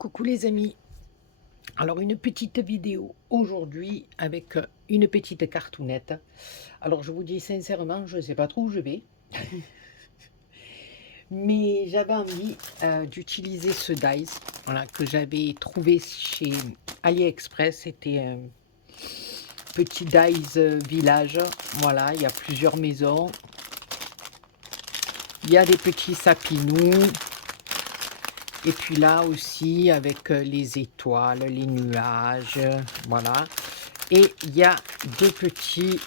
Coucou les amis, alors une petite vidéo aujourd'hui avec une petite cartoonette. Alors je vous dis sincèrement, je ne sais pas trop où je vais, mais j'avais envie d'utiliser ce dies voilà, que j'avais trouvé chez AliExpress. C'était un petit dies village, voilà, il y a plusieurs maisons, il y a des petits sapinous. Et puis là aussi avec les étoiles, les nuages, voilà. Et il y a deux petits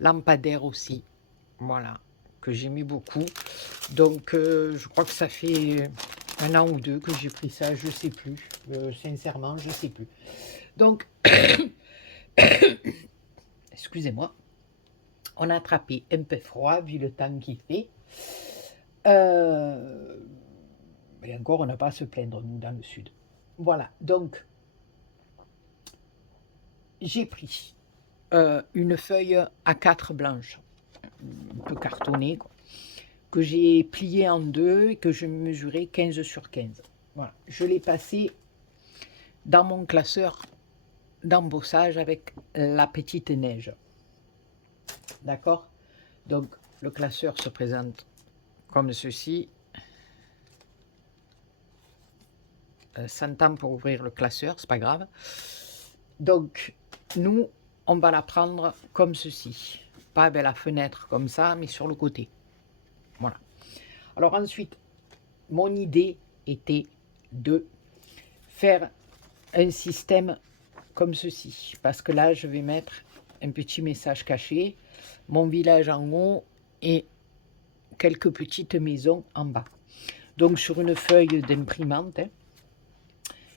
lampadaires aussi, voilà, que j'aimais beaucoup. Donc je crois que ça fait un an ou deux que j'ai pris ça, je sais plus. Sincèrement, je sais plus. Donc, excusez-moi, on a attrapé un peu froid vu le temps qu'il fait. Et encore, on n'a pas à se plaindre, nous, dans le sud. Voilà, donc, j'ai pris une feuille A4 blanche, un peu cartonnée, quoi, que j'ai pliée en deux et que je mesurais 15 sur 15. Voilà, je l'ai passée dans mon classeur d'embossage avec la petite neige. D'accord? Donc, le classeur se présente comme ceci. Sans temps pour ouvrir le classeur, c'est pas grave. Donc, nous, on va la prendre comme ceci. Pas avec la fenêtre comme ça, mais sur le côté. Voilà. Alors ensuite, mon idée était de faire un système comme ceci. Parce que là, je vais mettre un petit message caché, mon village en haut et quelques petites maisons en bas. Donc sur une feuille d'imprimante, hein,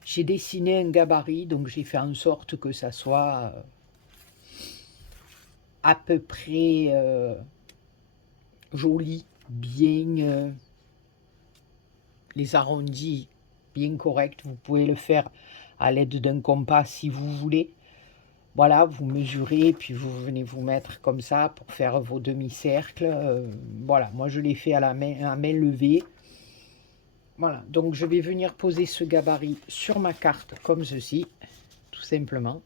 j'ai dessiné un gabarit, donc j'ai fait en sorte que ça soit à peu près joli, bien, les arrondis bien corrects. Vous pouvez le faire à l'aide d'un compas si vous voulez. Voilà, vous mesurez, puis vous venez vous mettre comme ça pour faire vos demi-cercles. Voilà, moi je l'ai fait à main levée. Voilà, donc je vais venir poser ce gabarit sur ma carte comme ceci, tout simplement.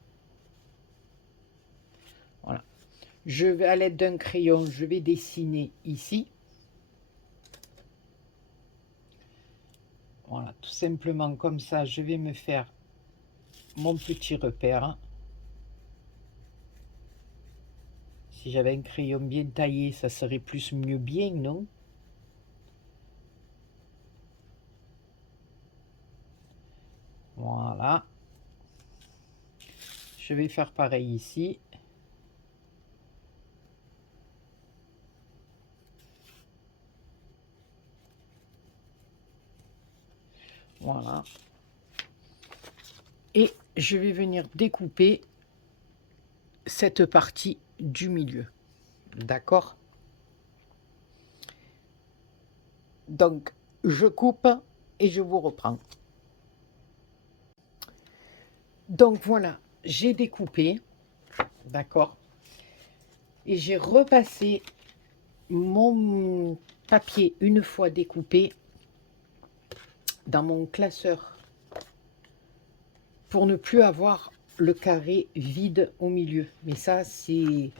Voilà. Je vais, à l'aide d'un crayon, je vais dessiner ici. Voilà, tout simplement comme ça, je vais me faire mon petit repère. Si j'avais un crayon bien taillé, ça serait plus mieux bien, non? Voilà. Je vais faire pareil ici. Voilà. Et je vais venir découper cette partie du milieu. D'accord? Donc, je coupe et je vous reprends. Donc voilà, j'ai découpé, d'accord? Et j'ai repassé mon papier une fois découpé dans mon classeur pour ne plus avoir le carré vide au milieu. Mais ça, c'est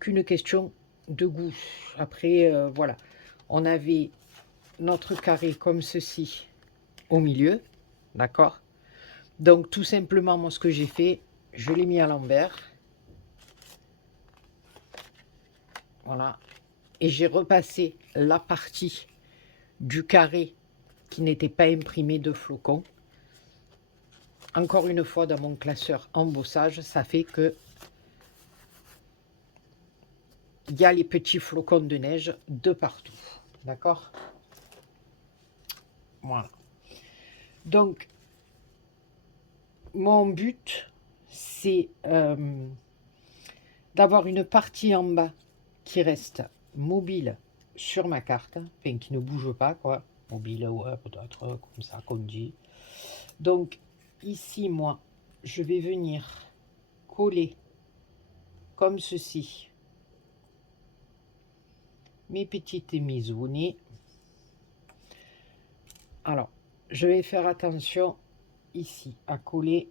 qu'une question de goût. Après, voilà, on avait notre carré comme ceci au milieu, d'accord? Donc tout simplement, moi ce que j'ai fait, je l'ai mis à l'envers. Voilà. Et j'ai repassé la partie du carré qui n'était pas imprimé de flocons. Encore une fois, dans mon classeur embossage, ça fait que il y a les petits flocons de neige de partout. D'accord? Voilà. Donc, mon but, c'est d'avoir une partie en bas qui reste mobile sur ma carte, enfin qui ne bouge pas, quoi. Mobile, ouais, peut-être, comme ça qu'on dit. Donc, ici, moi, je vais venir coller comme ceci mes petites maisonnées. Alors, je vais faire attention ici à coller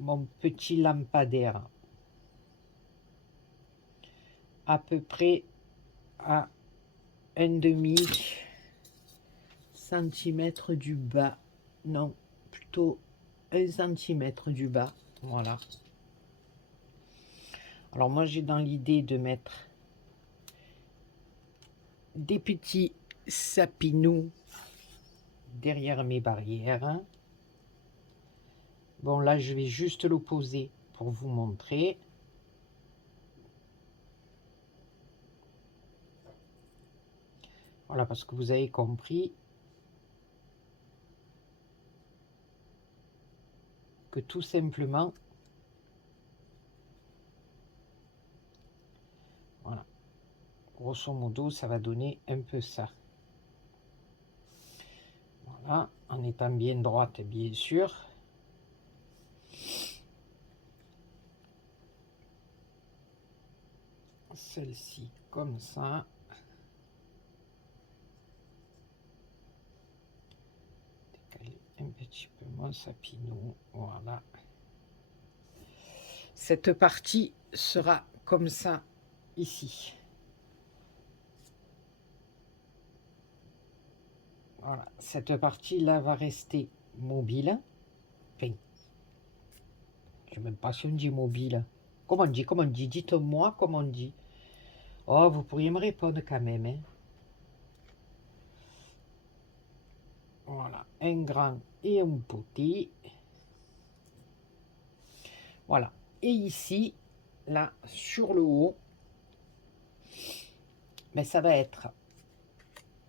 mon petit lampadaire à peu près à un demi centimètre du bas. Non, plutôt 1 centimètre du bas. Voilà. Alors moi j'ai dans l'idée de mettre des petits sapinous derrière mes barrières. Bon là je vais juste le poser pour vous montrer. Voilà, parce que vous avez compris que tout simplement, voilà, grosso modo ça va donner un peu ça. Voilà, en étant bien droite bien sûr. Celle-ci comme ça. Décaler un petit peu mon sapinou, voilà. Cette partie sera comme ça ici. Voilà, cette partie-là va rester mobile. Enfin, je ne sais même pas si on dit mobile. Comment on dit, dites-moi comment on dit. Oh, vous pourriez me répondre quand même. Hein. Voilà, un grand et un petit. Voilà. Et ici, là, sur le haut, mais ça va être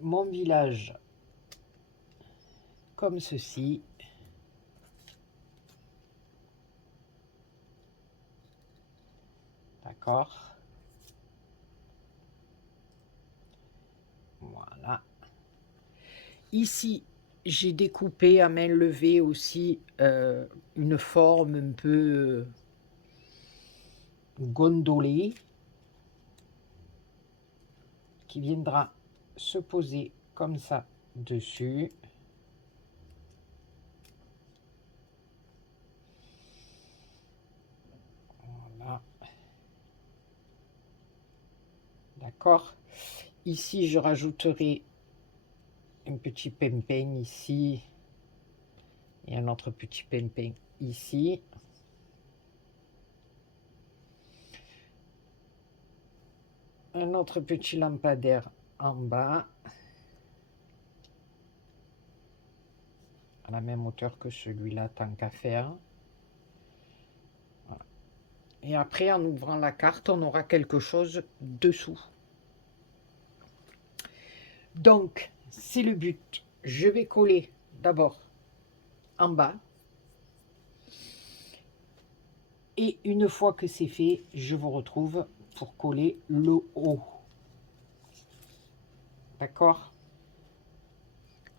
mon village comme ceci. D'accord. Voilà. Ici, j'ai découpé à main levée aussi une forme un peu gondolée qui viendra se poser comme ça dessus. Voilà. D'accord. Ici, je rajouterai un petit pimpin ici et un autre petit pimpin ici. Un autre petit lampadaire en bas, à la même hauteur que celui-là, tant qu'à faire. Voilà. Et après, en ouvrant la carte, on aura quelque chose dessous. Donc, c'est le but. Je vais coller d'abord en bas. Et une fois que c'est fait, je vous retrouve pour coller le haut. D'accord?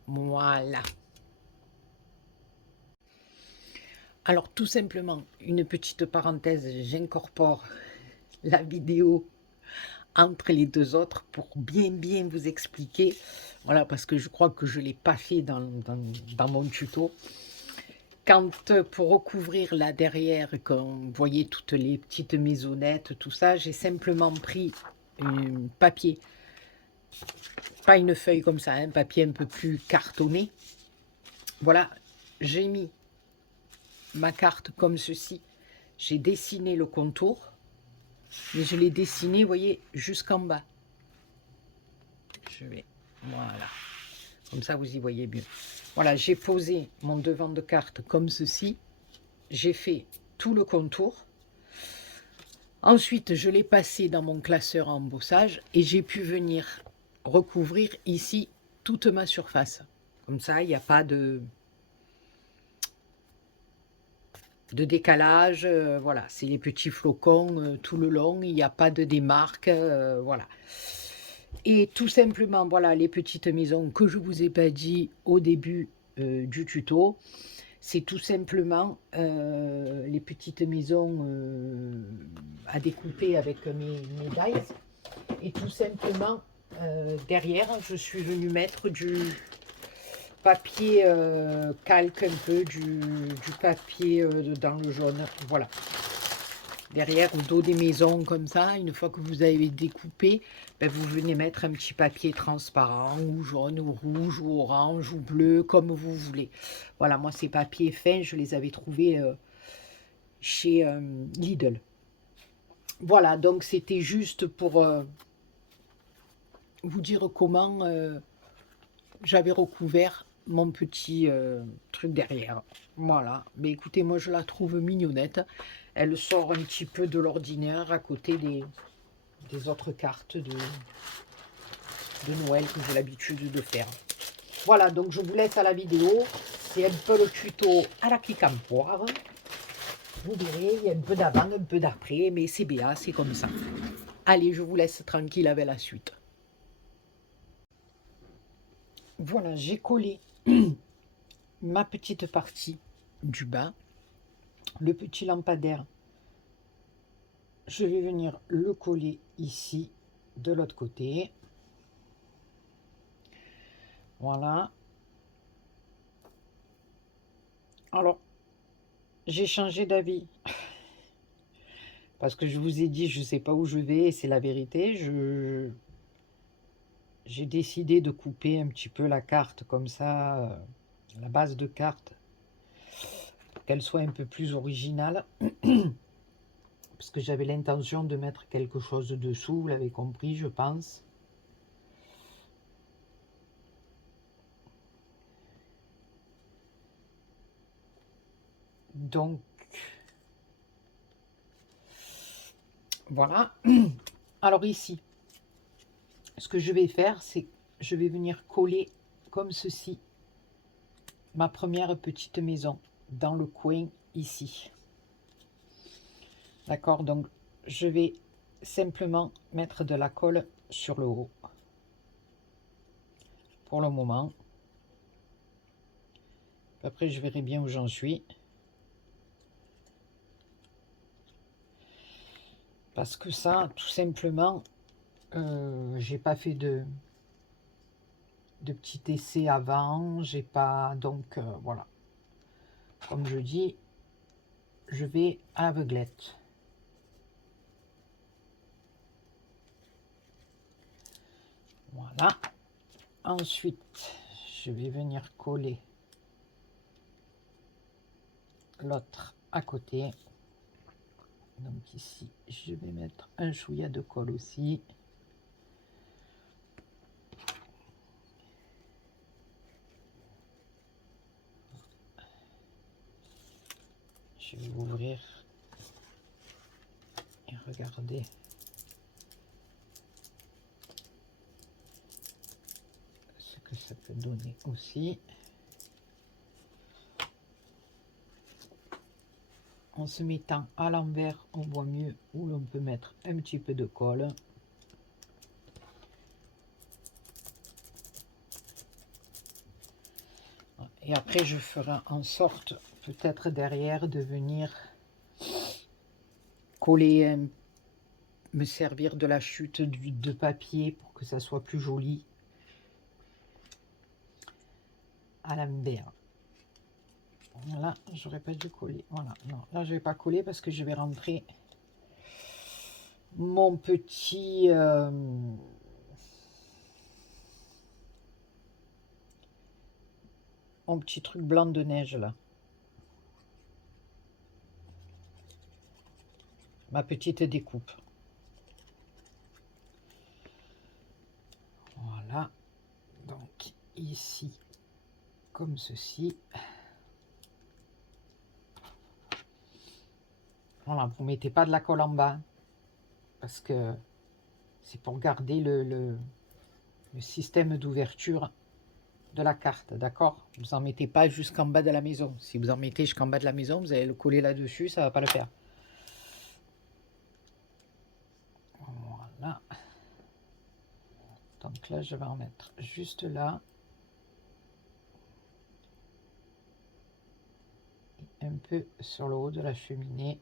Voilà. Alors tout simplement, une petite parenthèse, j'incorpore la vidéo entre les deux autres pour bien vous expliquer. Voilà, parce que je crois que je ne l'ai pas fait dans mon tuto. Quand pour recouvrir là derrière, quand vous voyez toutes les petites maisonnettes, tout ça, j'ai simplement pris un papier, pas une feuille comme ça, un papier un peu plus cartonné. Voilà, j'ai mis ma carte comme ceci. J'ai dessiné le contour, mais je l'ai dessiné, vous voyez, jusqu'en bas. Je vais, voilà, comme ça vous y voyez mieux. Voilà, j'ai posé mon devant de carte comme ceci. J'ai fait tout le contour. Ensuite, je l'ai passé dans mon classeur à embossage et j'ai pu venir recouvrir ici toute ma surface. Comme ça, il n'y a pas de décalage. Voilà, c'est les petits flocons tout le long. Il n'y a pas de démarque. Voilà. Et tout simplement, voilà, les petites maisons que je ne vous ai pas dit au début du tuto. C'est tout simplement les petites maisons à découper avec mes dies. Et tout simplement, derrière, je suis venue mettre du papier calque un peu, du papier dans le jaune, voilà. Derrière, au dos des maisons, comme ça, une fois que vous avez découpé, ben, vous venez mettre un petit papier transparent, ou jaune, ou rouge, ou orange, ou bleu, comme vous voulez. Voilà, moi, ces papiers fins, je les avais trouvés chez Lidl. Voilà, donc c'était juste pour vous dire comment j'avais recouvert mon petit truc derrière. Voilà, mais écoutez, moi je la trouve mignonnette. Elle sort un petit peu de l'ordinaire à côté des autres cartes de Noël que j'ai l'habitude de faire. Voilà, donc je vous laisse à la vidéo. C'est un peu le tuto à la pique en poire. Vous verrez, il y a un peu d'avant, un peu d'après, mais c'est bien, c'est comme ça. Allez, je vous laisse tranquille avec la suite. Voilà, j'ai collé ma petite partie du bas, le petit lampadaire. Je vais venir le coller ici, de l'autre côté. Voilà. Alors, j'ai changé d'avis. Parce que je vous ai dit, je ne sais pas où je vais, et c'est la vérité. J'ai décidé de couper un petit peu la carte comme ça, la base de carte, pour qu'elle soit un peu plus originale. Parce que j'avais l'intention de mettre quelque chose dessous, vous l'avez compris, je pense. Donc, voilà. Alors ici, ce que je vais faire, c'est je vais venir coller comme ceci ma première petite maison dans le coin ici. D'accord, donc je vais simplement mettre de la colle sur le haut pour le moment. Après, je verrai bien où j'en suis. Parce que ça, tout simplement, j'ai pas fait de petit essai avant. J'ai pas... Donc, voilà. Comme je dis, je vais à l'aveuglette. Voilà. Ensuite, je vais venir coller l'autre à côté. Donc ici, je vais mettre un chouïa de colle aussi. Je vais ouvrir et regarder ce que ça peut donner aussi. En se mettant à l'envers, on voit mieux où l'on peut mettre un petit peu de colle. Et après, je ferai en sorte, peut-être derrière, de venir coller, me servir de la chute de papier pour que ça soit plus joli à l'envers. Là, j'aurais pas dû coller. Voilà, non, là, je vais pas coller parce que je vais rentrer mon petit... mon petit truc blanc de neige, là. Ma petite découpe. Voilà. Donc, ici, comme ceci. Voilà, vous mettez pas de la colle en bas. Parce que c'est pour garder le système d'ouverture de la carte, d'accord? Vous en mettez pas jusqu'en bas de la maison. Si vous en mettez jusqu'en bas de la maison, vous allez le coller là-dessus, ça va pas le faire. Voilà. Donc là, je vais en mettre juste là. Et un peu sur le haut de la cheminée.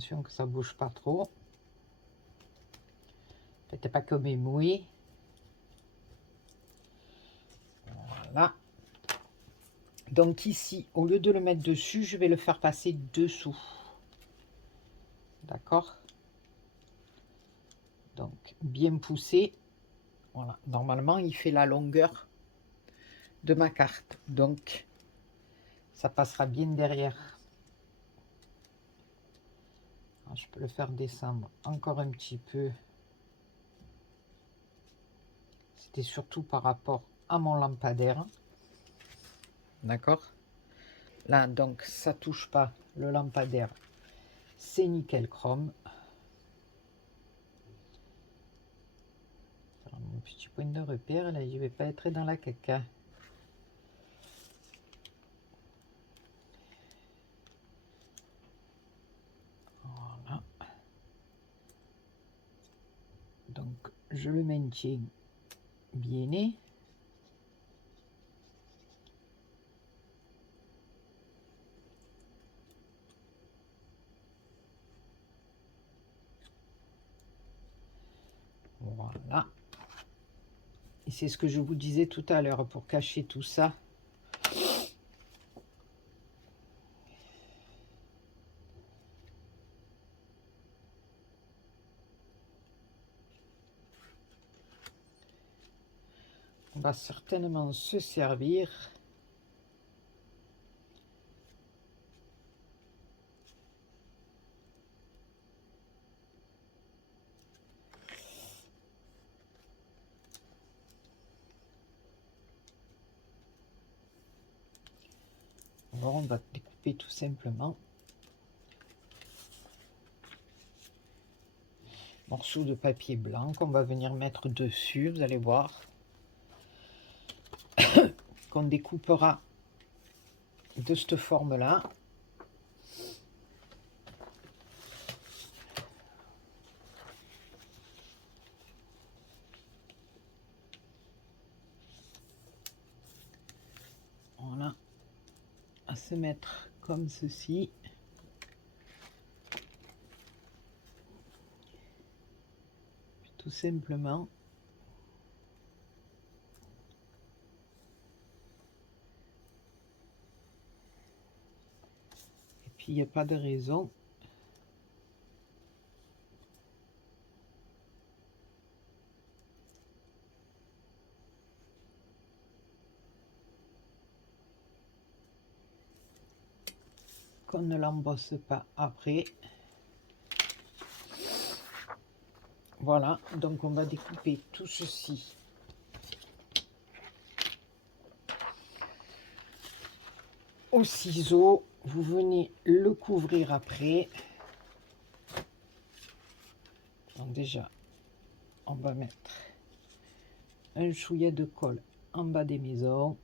attention que ça bouge pas trop. Faites pas comme mouillé. Voilà. Donc ici, au lieu de le mettre dessus, je vais le faire passer dessous. D'accord? Donc, bien poussé. Voilà. Normalement, il fait la longueur de ma carte. Donc, ça passera bien derrière. Alors, je peux le faire descendre encore un petit peu. C'était surtout par rapport à mon lampadaire. D'accord? Là, donc, ça touche pas le lampadaire. C'est nickel chrome. Alors, mon petit point de repère, là, je vais pas être dans la caca. Voilà. Donc, je le maintiens bien. Voilà. Et c'est ce que je vous disais tout à l'heure, pour cacher tout ça. On va certainement se servir. Alors, on va découper tout simplement. Morceau de papier blanc qu'on va venir mettre dessus, vous allez voir. Qu'on découpera de cette forme-là. Voilà. À se mettre comme ceci. Tout simplement. Et puis, il n'y a pas de raison qu'on ne l'embosse pas après. Voilà, donc on va découper tout ceci au ciseau. Vous venez le couvrir après. Donc déjà, on va mettre un chouïa de colle en bas des maisons.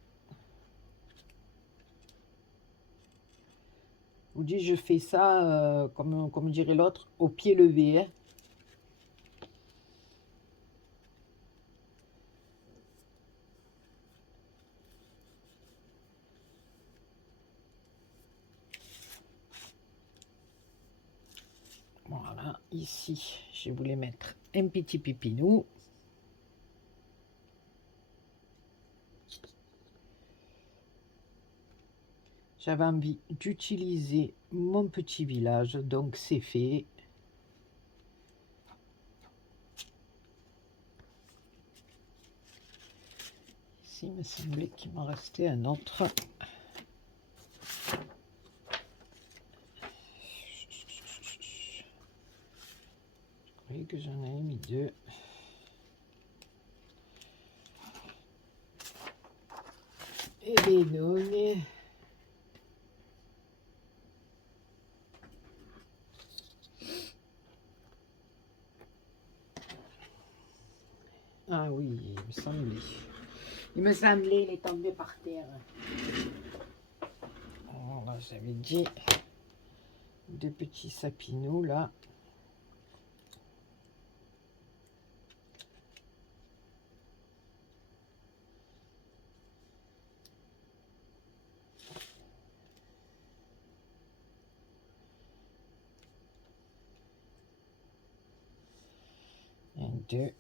Je vous dis, je fais ça, comme dirait l'autre, au pied levé. Hein. Voilà, ici, je voulais mettre un petit pépinou. J'avais envie d'utiliser mon petit village, donc c'est fait. Ici, il me semblait qu'il m'en restait un autre. Je croyais que j'en avais mis deux. Et les non. Ah oui, il me semblait. Il me semblait, il est tombé par terre. Voilà, j'avais dit deux petits sapinous là. 2.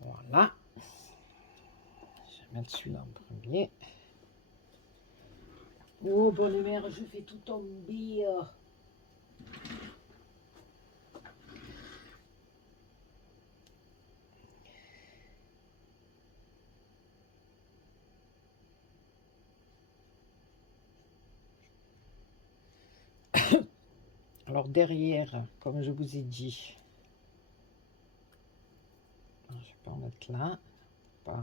Voilà. Je vais mettre celui-là en premier. Oh, bonne mère, je fais tout tomber. Alors derrière, comme je vous ai dit, je peux en mettre là. Pas...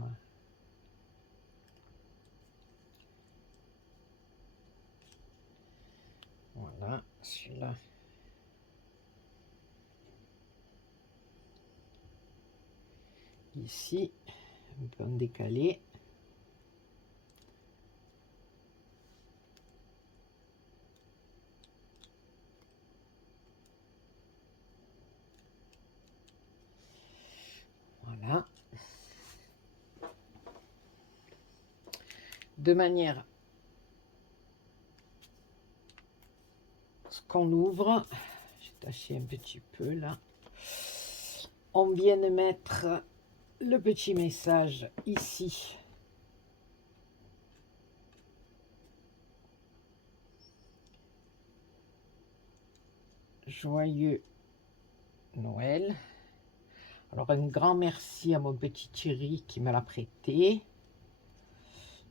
Voilà, celui-là. Ici, un peu en décalé. Voilà. De manière ce qu'on ouvre, j'ai taché un petit peu là, on vient de mettre le petit message ici. Joyeux Noël. Alors un grand merci à mon petit Thierry qui me l'a prêté.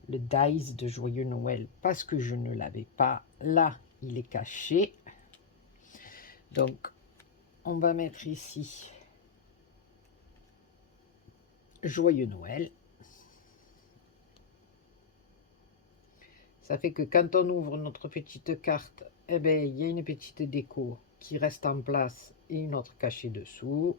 Le dice de Joyeux Noël parce que je ne l'avais pas. Là, il est caché. Donc, on va mettre ici Joyeux Noël. Ça fait que quand on ouvre notre petite carte, eh ben, il y a une petite déco qui reste en place et une autre cachée dessous.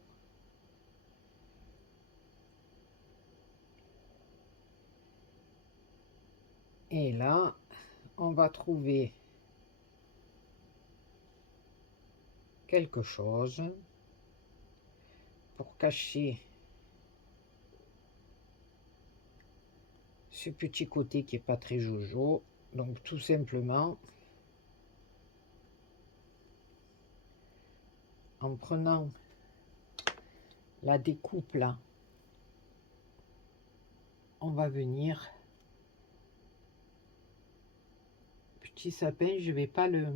Et là, on va trouver quelque chose pour cacher ce petit côté qui est pas très jojo. Donc tout simplement, en prenant la découpe là, on va venir... Petit sapin, je vais pas le...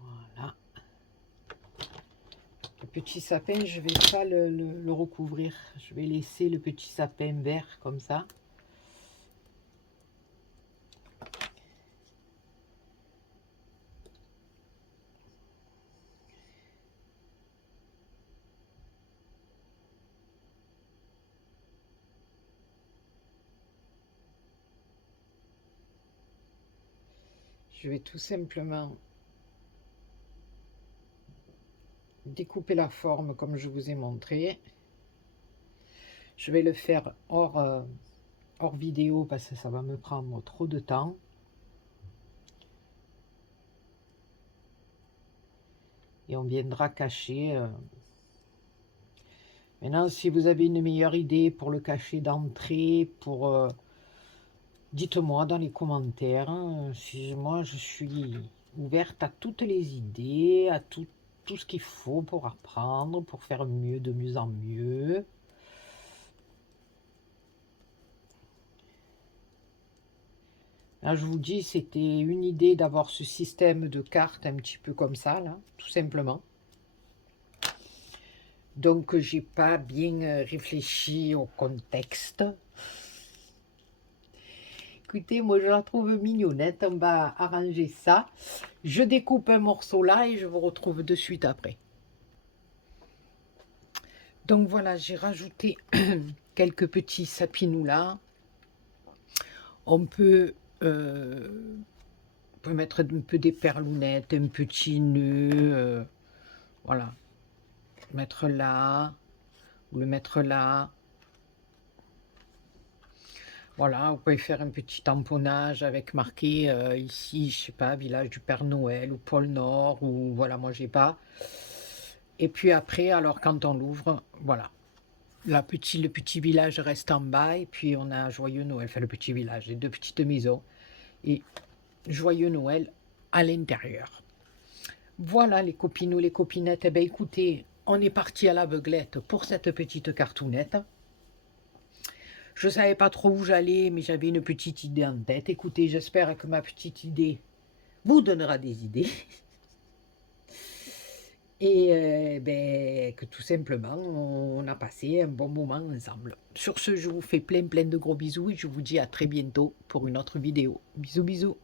Voilà. Le petit sapin, je vais pas le recouvrir. Je vais laisser le petit sapin vert comme ça. Je vais tout simplement découper la forme comme je vous ai montré. Je vais le faire hors vidéo parce que ça va me prendre trop de temps. Et on viendra cacher. Maintenant, si vous avez une meilleure idée pour le cacher d'entrée, dites-moi dans les commentaires. Moi, je suis ouverte à toutes les idées, à tout ce qu'il faut pour apprendre, pour faire mieux, de mieux en mieux. Là, je vous dis, c'était une idée d'avoir ce système de cartes un petit peu comme ça, là, tout simplement. Donc, j'ai pas bien réfléchi au contexte. Écoutez, moi je la trouve mignonnette, on va arranger ça. Je découpe un morceau là et je vous retrouve de suite après. Donc voilà, j'ai rajouté quelques petits sapinous là. On peut mettre un peu des perlounettes, un petit nœud, voilà. Mettre là, ou le mettre là. Voilà, vous pouvez faire un petit tamponnage avec marqué, ici, je sais pas, village du Père Noël ou pôle Nord ou voilà, moi j'ai pas. Et puis après, alors quand on l'ouvre, voilà, le petit village reste en bas et puis on a joyeux Noël, enfin le petit village, les 2 petites maisons et joyeux Noël à l'intérieur. Voilà les copinous, les copinettes, eh beh, écoutez, on est parti à l'aveuglette pour cette petite cartoonette. Je ne savais pas trop où j'allais, mais j'avais une petite idée en tête. Écoutez, j'espère que ma petite idée vous donnera des idées et que tout simplement, on a passé un bon moment ensemble. Sur ce, je vous fais plein, plein de gros bisous et je vous dis à très bientôt pour une autre vidéo. Bisous, bisous.